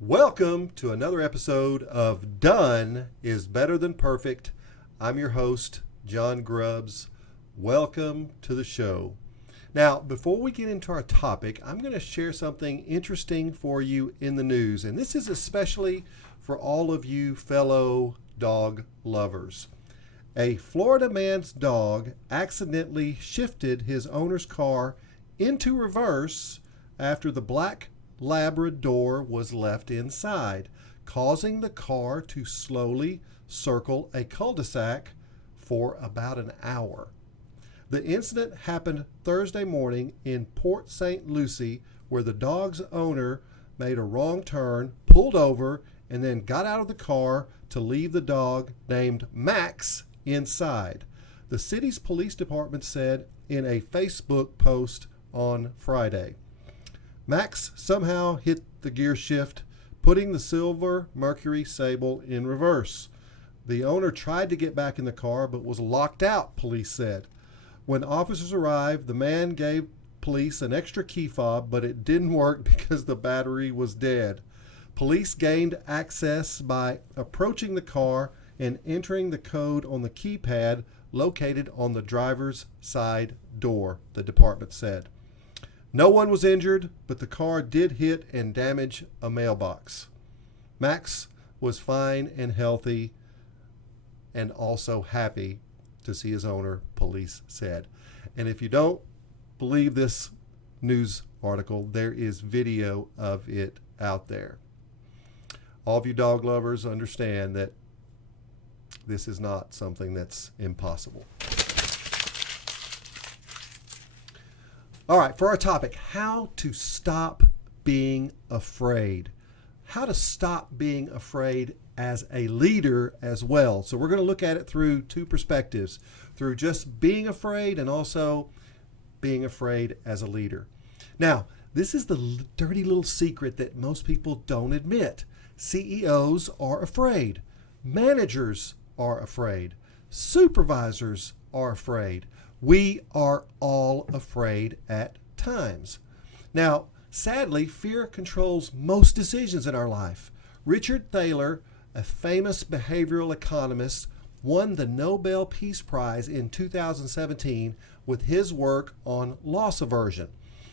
Welcome to another episode of Done is Better Than Perfect. I'm your host, John Grubbs. Welcome to the show. Now, before we get into our topic, I'm going to share something interesting for you in the news, and this is especially for all of you fellow dog lovers. A Florida man's dog accidentally shifted his owner's car into reverse after the black Labrador was left inside, causing the car to slowly circle a cul-de-sac for about an hour. The incident happened Thursday morning in Port St. Lucie, where the dog's owner made a wrong turn, pulled over, and then got out of the car to leave the dog named Max inside. The city's police department said in a Facebook post on Friday. Max somehow hit the gear shift, putting the silver Mercury Sable in reverse. The owner tried to get back in the car but was locked out, police said. When officers arrived, the man gave police an extra key fob, but it didn't work because the battery was dead. Police gained access by approaching the car and entering the code on the keypad located on the driver's side door, the department said. No one was injured, but the car did hit and damage a mailbox. Max was fine and healthy and also happy to see his owner, police said. And if you don't believe this news article, there is video of it out there. All of you dog lovers understand that this is not something that's impossible. All right, for our topic, how to stop being afraid. How to stop being afraid as a leader as well. So we're going to look at it through two perspectives, through just being afraid and also being afraid as a leader. Now, this is the dirty little secret that most people don't admit. CEOs are afraid. Managers are afraid. Supervisors are afraid. We are all afraid at times. Now, sadly, fear controls most decisions in our life. Richard Thaler, a famous behavioral economist, won the Nobel Peace Prize in 2017 with his work on loss aversion.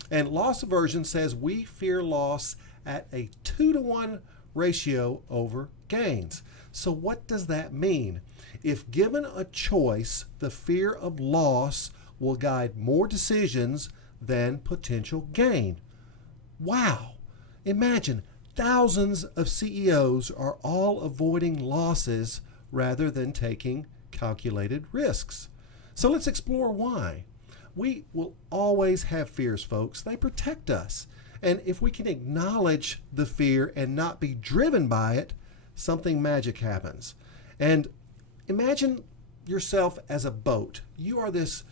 And loss aversion says we fear loss at a 2-to-1 ratio over gains. So what does that mean? If given a choice, the fear of loss will guide more decisions than potential gain. Wow! Imagine thousands of CEOs are all avoiding losses rather than taking calculated risks. So let's explore why. We will always have fears, folks. They protect us. And if we can acknowledge the fear and not be driven by it, something magic happens. And imagine yourself as a boat. You are this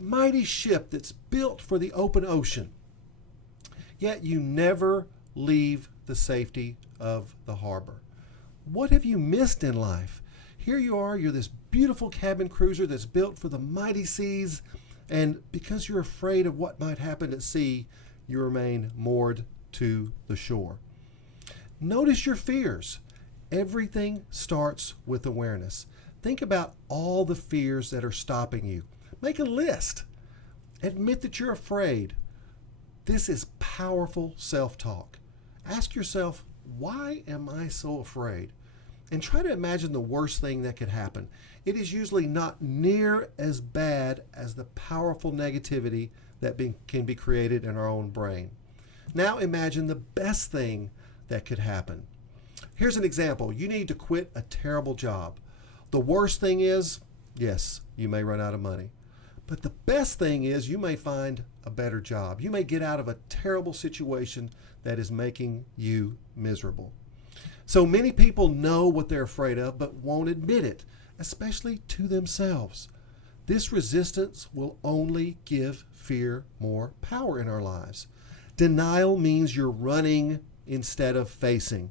mighty ship that's built for the open ocean. Yet you never leave the safety of the harbor. What have you missed in life? Here you are, you're this beautiful cabin cruiser that's built for the mighty seas, and because you're afraid of what might happen at sea, you remain moored to the shore. Notice your fears. Everything starts with awareness. Think about all the fears that are stopping you. Make a list. Admit that you're afraid. This is powerful self-talk. Ask yourself, why am I so afraid? And try to imagine the worst thing that could happen. It is usually not near as bad as the powerful negativity that can be created in our own brain. Now imagine the best thing that could happen. Here's an example. You need to quit a terrible job. The worst thing is, yes, you may run out of money. But the best thing is you may find a better job. You may get out of a terrible situation that is making you miserable. So many people know what they're afraid of but won't admit it, especially to themselves. This resistance will only give fear more power in our lives. Denial means you're running instead of facing.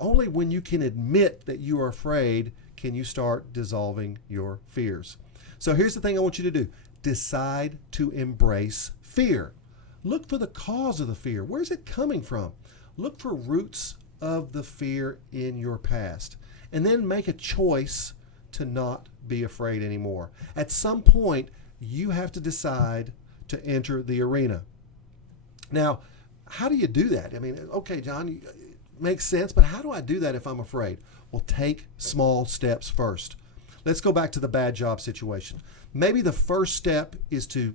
Only when you can admit that you are afraid can you start dissolving your fears. So here's the thing I want you to do. Decide to embrace fear. Look for the cause of the fear. Where's it coming from? Look for roots of the fear in your past, and then make a choice to not be afraid anymore. At some point, you have to decide to enter the arena. Now, how do you do that? I mean, okay, John, it makes sense, but how do I do that if I'm afraid? Well, take small steps first. Let's go back to the bad job situation. Maybe the first step is to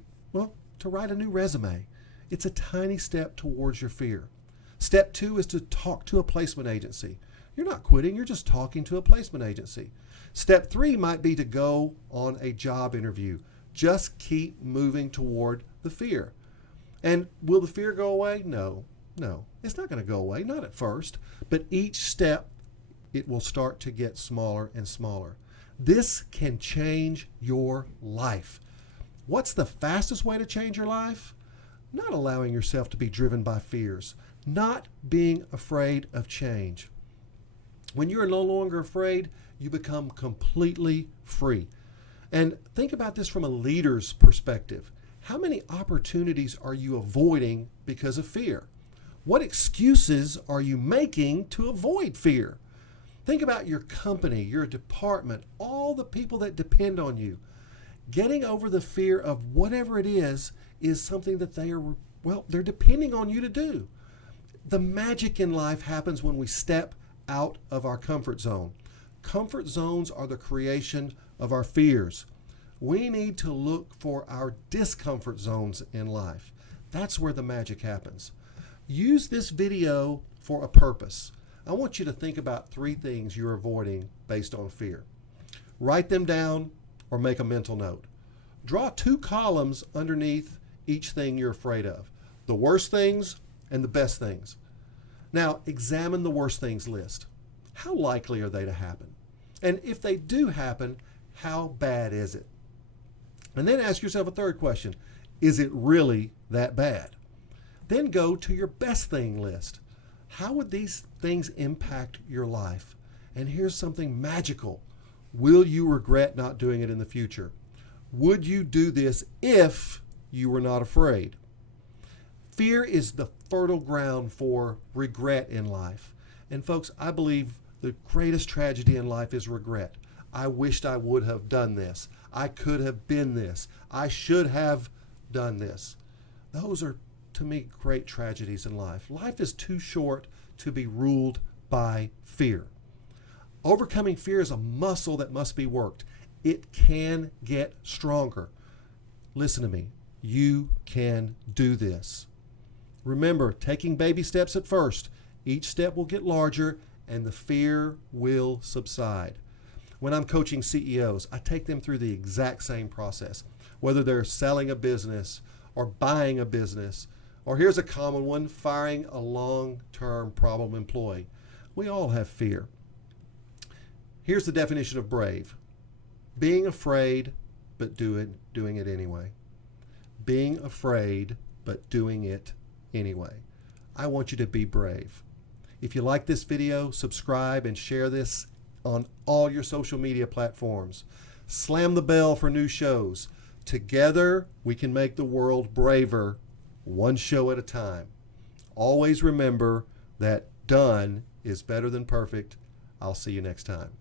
write a new resume. It's a tiny step towards your fear. Step 2 is to talk to a placement agency. You're not quitting, you're just talking to a placement agency. Step 3 might be to go on a job interview. Just keep moving toward the fear. And will the fear go away? No, it's not going to go away, not at first. But each step, it will start to get smaller and smaller. This can change your life. What's the fastest way to change your life? Not allowing yourself to be driven by fears, not being afraid of change. When you're no longer afraid, you become completely free. And think about this from a leader's perspective. How many opportunities are you avoiding because of fear? What excuses are you making to avoid fear? Think about your company, your department, all the people that depend on you. Getting over the fear of whatever it is something that they're depending on you to do. The magic in life happens when we step out of our comfort zone. Comfort zones are the creation of our fears. We need to look for our discomfort zones in life. That's where the magic happens. Use this video for a purpose. I want you to think about 3 things you're avoiding based on fear. Write them down or make a mental note. Draw 2 columns underneath each thing you're afraid of. The worst things and the best things. Now, examine the worst things list. How likely are they to happen? And if they do happen, how bad is it? And then ask yourself a third question. Is it really that bad? Then go to your best thing list. How would these things impact your life? And here's something magical. Will you regret not doing it in the future? Would you do this if you were not afraid? Fear is the fertile ground for regret in life. And folks, I believe the greatest tragedy in life is regret. I wished I would have done this. I could have been this. I should have done this. Those are, to me, great tragedies in life. Life is too short to be ruled by fear. Overcoming fear is a muscle that must be worked. It can get stronger. Listen to me. You can do this. Remember, taking baby steps at first. Each step will get larger and the fear will subside. When I'm coaching CEOs, I take them through the exact same process. Whether they're selling a business or buying a business, or here's a common one, firing a long-term problem employee. We all have fear. Here's the definition of brave. Being afraid, but doing it anyway. Being afraid, but doing it anyway. I want you to be brave. If you like this video, subscribe and share this on all your social media platforms. Slam the bell for new shows. Together, we can make the world braver, one show at a time. Always remember that done is better than perfect. I'll see you next time.